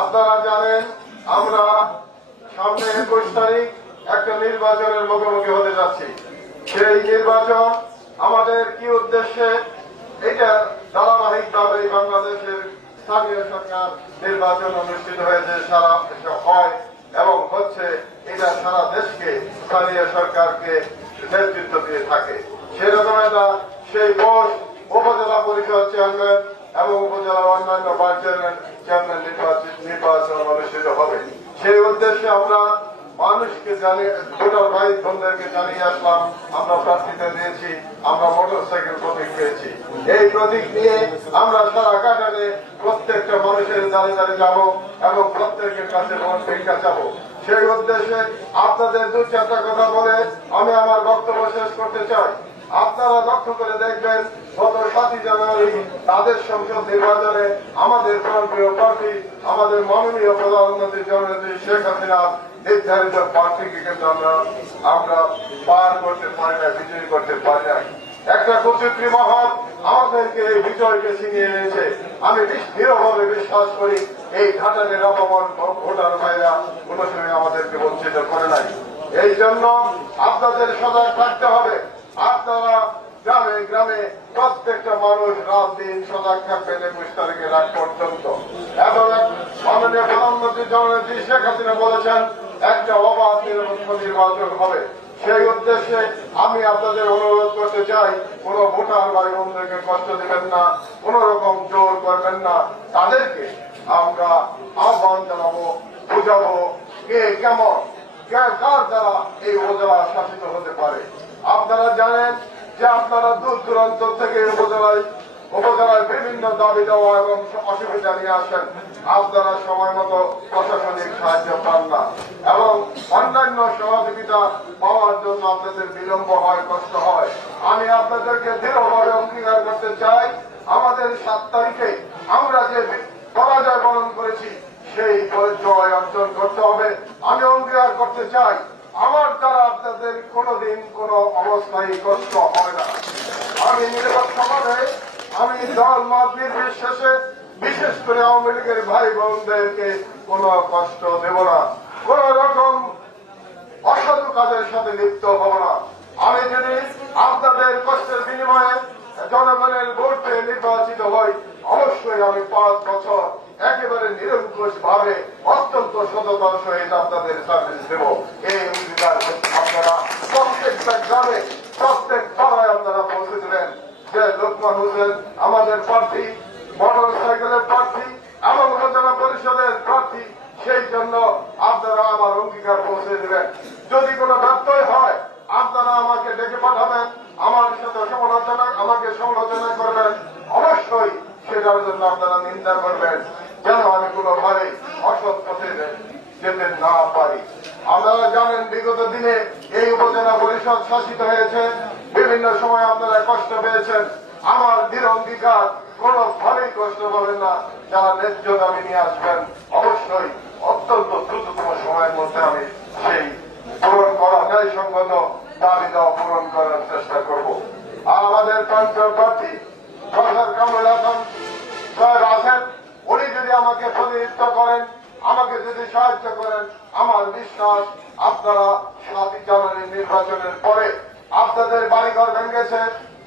আপনারা জানেন, আমরা সামনে একুশ তারিখ একটা নির্বাচনের মুখোমুখি হতে যাচ্ছি। সেই নির্বাচন আমাদের কি উদ্দেশ্যে? এটা ধারাবাহিক ভাবে বাংলাদেশের স্থানীয় সরকার নির্বাচন অনুষ্ঠিত হয়েছে, সারা দেশে হয় এবং হচ্ছে এটা সারা দেশকে, স্থানীয় সরকারকে নেতৃত্ব দিয়ে থাকে। সেরকম একটা সেই পোস্ট উপজেলা পরিষদ চেয়ারম্যান এবং উপজেলার অন্যান্য ভাইস চেয়ারম্যান নির্বাচিত নির্বাচন অনুষ্ঠিত হবে? সেই উদ্দেশ্যে আমরা মানুষকে জানিয়ে ভাই বোনদেরকে জানিয়ে আসলাম। আমরা প্রার্থীতে দিয়েছি, আমরা মোটর সাইকেল প্রতীক পেয়েছি। এই প্রতীক নিয়ে আমরা সারা কাটানে প্রত্যেকটা মানুষের দাঁড়ে দাঁড়িয়ে যাব এবং প্রত্যেকের কাছে ভিক্ষা যাব সেই উদ্দেশ্যে আপনাদের দু চারটা কথা বলে আমি আমার বক্তব্য শেষ করতে চাই। আপনারা লক্ষ্য করে দেখবেন, গত সাতই জানুয়ারি তাদের সংসদ নির্বাচনে আমাদের প্রান্তীয় প্রার্থী, আমাদের মাননীয় প্রধানমন্ত্রী জননেত্রী শেখ হাসিনা নির্ধারিত প্রার্থীকে কিন্তু আমরা আমরা পার করতে পারি না, বিজয়ী করতে পারি না। একটা কুচিত্রী মহল আমাদেরকে এই বিজয়কে ছিনিয়ে এনেছে। আমি দৃঢ়ভাবে বিশ্বাস করি, এই ঘাটালের অপমান ভোটার ভাইরা কোন সময় আমাদেরকে বঞ্চিত করে নাই। এই জন্য আপনাদের সজাগ থাকতে হবে। আপনারা গ্রামে গ্রামে প্রত্যেকটা মানুষ রাত দিন সজাগ থাকবেন একুশ তারিখের আগ পর্যন্ত। এবং মাননীয় প্রধানমন্ত্রী জননেত্রী শেখ হাসিনা বলেছেন, একটা অবাধ নিরপেক্ষ নির্বাচন হবে। সেই উদ্দেশ্যে আমি আপনাদের অনুরোধ করতে চাই, কোন ভোটার ভাই বোনদেরকে কষ্ট দেবেন না, কোন রকম জোর করবেন না। তাদেরকে আমরা আহ্বান জানাব, বুঝাবো কে কেমন কার দ্বারা এই উপজেলা শাসিত হতে পারে। আপনারা জানেন যে আপনারা দূর দূরান্ত থেকে উপজেলায় উপজেলায় বিভিন্ন দাবি দেওয়া এবং অসুবিধা নিয়ে আসেন। আপনারা সময় মতো প্রশাসনিক সাহায্য পান না। এবং অন্যান্য সহযোগিতা পাওয়ার জন্য আপনাদের বিলম্ব হয়, কষ্ট হয়। আমি আপনাদেরকে দৃঢ়ভাবে অঙ্গীকার করতে চাই, আমাদের সাত তারিখে আমরা যে পরাজয় বরণ করেছি, সেই জয় অর্জন করতে হবে। আমি অঙ্গীকার করতে চাই আমার দ্বারা আপনাদের কোনোদিন কোনো অবস্থায় কষ্ট হবে না। আমি নিরপেক্ষভাবে আমি দল মত নির্বিশেষে বিশেষ করে আওয়ামী লীগের ভাই বোনদেরকে কোনো কষ্ট দেব না। কোন রকম অসাধু কাজের সাথে লিপ্ত হব না। আমি যদি আপনাদের কষ্টের বিনিময়ে জনগণের ভোট নির্বাচিত হই, অবশ্যই আমি পাঁচ বছর একেবারে নিরঙ্কুশ ভাবে অত্যন্ত সততার সহিত আপনাদের সার্ভিস দেব। এই অঙ্গীকার আপনারা প্রত্যেকটা গ্রামে, প্রত্যেক পাড়ায় আপনারা পৌঁছে দেবেন। যে লোকমান হোসেন আমাদের প্রার্থী মোটর সাইকেলের প্রার্থী, এবং উপজেলা পরিষদের প্রার্থী, সেই জন্য আপনারা আমার অঙ্গীকার পৌঁছে দেবেন। যদি কোনো ব্যত্যয় হয়, আপনারা আমাকে ডেকে পাঠাবেন, আমার সাথে সমালোচনা, আমাকে সমালোচনা করবেন। অবশ্যই সেটার জন্য আপনারা নিন্দা করবেন। যেন আমি কোনোভাবে অসৎ পথে যেতে না পারি। আপনারা জানেন, বিগত দিনে এই উপজেলা পরিষদ শাসিত হয়েছে। বিভিন্ন সময় আপনারা কষ্ট পেয়েছেন। আমার দৃঢ় অঙ্গীকার, কোনো ভাবেই কষ্ট পাবেন না। যারা ন্যায্য দাবি নিয়ে আসবেন, অবশ্যই অত্যন্ত দ্রুততম সময়ের মধ্যে আমি সেই পূরণ করা ন্যায়সঙ্গত দাবি দেওয়া পূরণ করার চেষ্টা করব। আমাদের প্রান্তীয় প্রতিনিধিত্ব করেন, আমাকে যদি সাহায্য করেন, আমার বিশ্বাস আপনারা সাতই জানুয়ারি নির্বাচনের পরে আপনাদের বাড়িঘর ভেঙেছে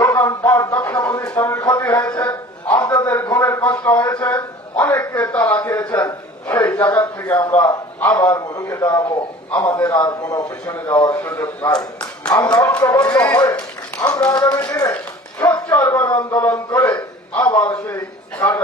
দোকানপাট ব্যবসা প্রতিষ্ঠানের ক্ষতি হয়েছে, আপনাদের ঘুমের কষ্ট হয়েছে, অনেককে তারা খেয়েছেন, সেই জায়গা থেকে আমরা আবার রুখে দাঁড়াবো, আমাদের আর কোনো পিছনে যাওয়ার সুযোগ নাই। আমরা ঐক্যবদ্ধ হয়ে, আমরা আগামী দিনে সোচ্চারভাবে আন্দোলন করে আবার সেই কাটারকে